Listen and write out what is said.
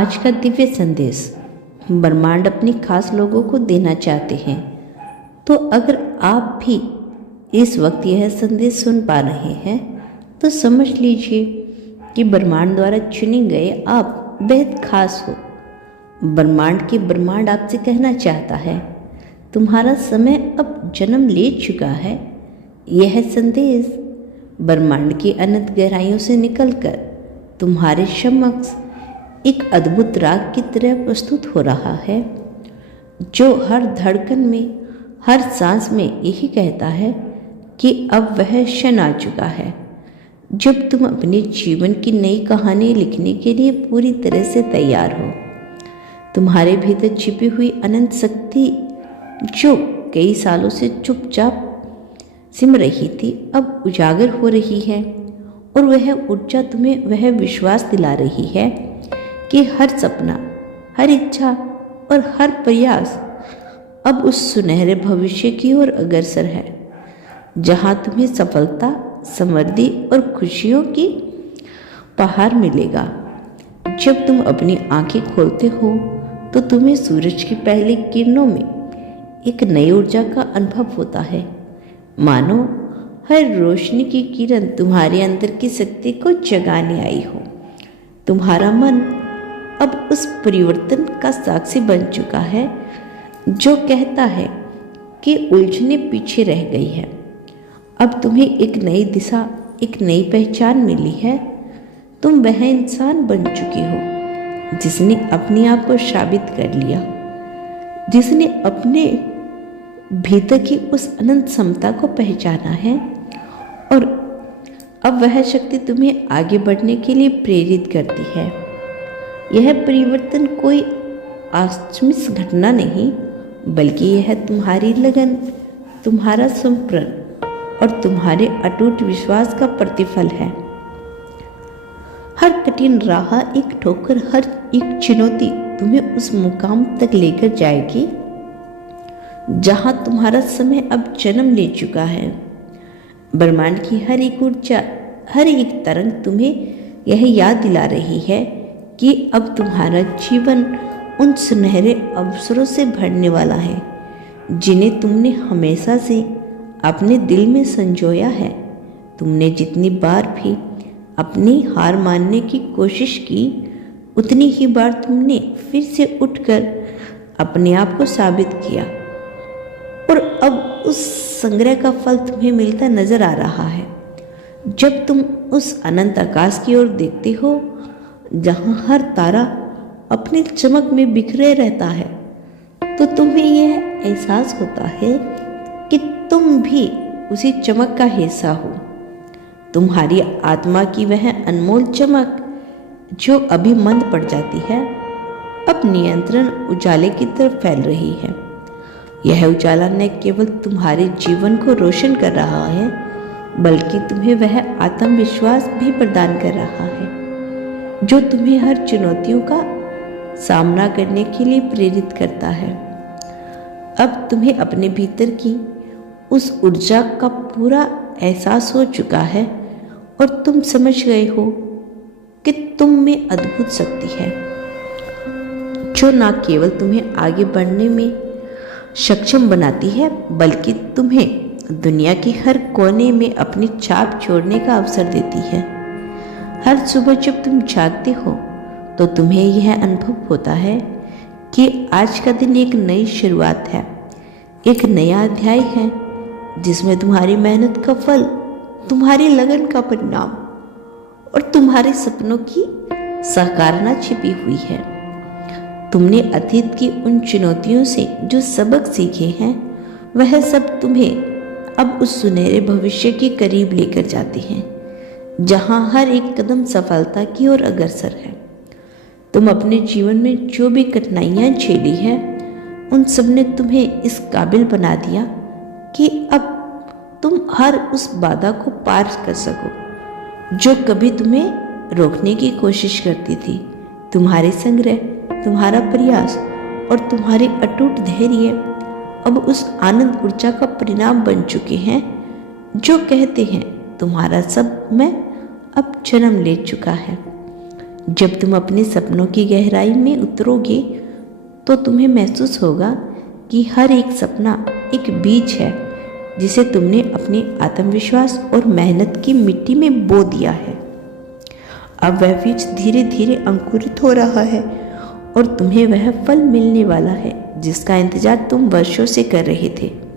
आज का दिव्य संदेश ब्रह्मांड अपने खास लोगों को देना चाहते हैं। तो अगर आप भी इस वक्त यह संदेश सुन पा रहे हैं तो समझ लीजिए कि ब्रह्मांड द्वारा चुने गए आप बेहद खास हो। ब्रह्मांड आपसे कहना चाहता है, तुम्हारा समय अब जन्म ले चुका है। यह संदेश ब्रह्मांड की अनंत गहराइयों से निकलकर तुम्हारे समक्ष एक अद्भुत राग की तरह प्रस्तुत हो रहा है, जो हर धड़कन में, हर सांस में यही कहता है कि अब वह क्षण आ चुका है जब तुम अपने जीवन की नई कहानी लिखने के लिए पूरी तरह से तैयार हो। तुम्हारे भीतर छिपी हुई अनंत शक्ति, जो कई सालों से चुपचाप सिम रही थी, अब उजागर हो रही है और वह ऊर्जा तुम्हें वह विश्वास दिला रही है कि हर सपना, हर इच्छा और हर प्रयास अब उस सुनहरे भविष्य की ओर अग्रसर है, जहां तुम्हें सफलता, समृद्धि और खुशियों की पहाड़ मिलेगा। जब तुम अपनी आंखें खोलते हो तो तुम्हें सूरज की पहली किरणों में एक नई ऊर्जा का अनुभव होता है, मानो हर रोशनी की किरण तुम्हारे अंदर की शक्ति को जगाने आई हो। तुम्हारा मन अब उस परिवर्तन का साक्षी बन चुका है जो कहता है कि उलझने पीछे रह गई है। अब तुम्हें एक नई दिशा, एक नई पहचान मिली है। तुम वह इंसान बन चुके हो जिसने अपने आप को साबित कर लिया, जिसने अपने भीतर की उस अनंत क्षमता को पहचाना है, और अब वह शक्ति तुम्हें आगे बढ़ने के लिए प्रेरित करती है। यह परिवर्तन कोई आकस्मिक घटना नहीं, बल्कि यह तुम्हारी लगन, तुम्हारा समर्पण और तुम्हारे अटूट विश्वास का प्रतिफल है। हर कठिन राह, एक ठोकर, हर एक चुनौती तुम्हें उस मुकाम तक लेकर जाएगी जहां तुम्हारा समय अब जन्म ले चुका है। ब्रह्मांड की हर एक ऊर्जा, हर एक तरंग तुम्हें यह याद दिला रही है कि अब तुम्हारा जीवन उन सुनहरे अवसरों से भरने वाला है जिन्हें तुमने हमेशा से अपने दिल में संजोया है। तुमने जितनी बार भी अपनी हार मानने की कोशिश की, उतनी ही बार तुमने फिर से उठकर अपने आप को साबित किया, और अब उस संग्रह का फल तुम्हें मिलता नजर आ रहा है। जब तुम उस अनंत आकाश की ओर देखते हो जहां हर तारा अपनी चमक में बिखरे रहता है, तो तुम्हें यह एहसास होता है कि तुम भी उसी चमक का हिस्सा हो। तुम्हारी आत्मा की वह अनमोल चमक जो अभी मंद पड़ जाती है, अब नियंत्रण उजाले की तरफ फैल रही है। यह उजाला न केवल तुम्हारे जीवन को रोशन कर रहा है, बल्कि तुम्हें वह आत्मविश्वास भी प्रदान कर रहा है जो तुम्हें हर चुनौतियों का सामना करने के लिए प्रेरित करता है। अब तुम्हें अपने भीतर की उस ऊर्जा का पूरा एहसास हो चुका है और तुम समझ गए हो कि तुम में अद्भुत शक्ति है जो न केवल तुम्हें आगे बढ़ने में सक्षम बनाती है, बल्कि तुम्हें दुनिया के हर कोने में अपनी छाप छोड़ने का अवसर देती है। हर सुबह जब तुम जागते हो तो तुम्हें यह अनुभव होता है कि आज का दिन एक नई शुरुआत है, एक नया अध्याय है जिसमें तुम्हारी मेहनत का फल, तुम्हारी लगन का परिणाम और तुम्हारे सपनों की साकारना छिपी हुई है। तुमने अतीत की उन चुनौतियों से जो सबक सीखे हैं, वह सब तुम्हें अब उस सुनहरे भविष्य के करीब लेकर जाते हैं जहां हर एक कदम सफलता की ओर अग्रसर है। तुम अपने जीवन में जो भी कठिनाइयां झेली हैं, उन सब ने तुम्हें इस काबिल बना दिया कि अब तुम हर उस बाधा को पार कर सको जो कभी तुम्हें रोकने की कोशिश करती थी। तुम्हारे संग्रह, तुम्हारा प्रयास और तुम्हारे अटूट धैर्य अब उस आनंद ऊर्जा का परिणाम बन चुके हैं जो कहते हैं तुम्हारा सब मैं अब जन्म ले चुका है। जब तुम अपने सपनों की गहराई में उतरोगे तो तुम्हें महसूस होगा कि हर एक सपना एक बीज है जिसे तुमने अपने आत्मविश्वास और मेहनत की मिट्टी में बो दिया है। अब वह बीज धीरे धीरे अंकुरित हो रहा है और तुम्हें वह फल मिलने वाला है जिसका इंतजार तुम वर्षों से कर रहे थे।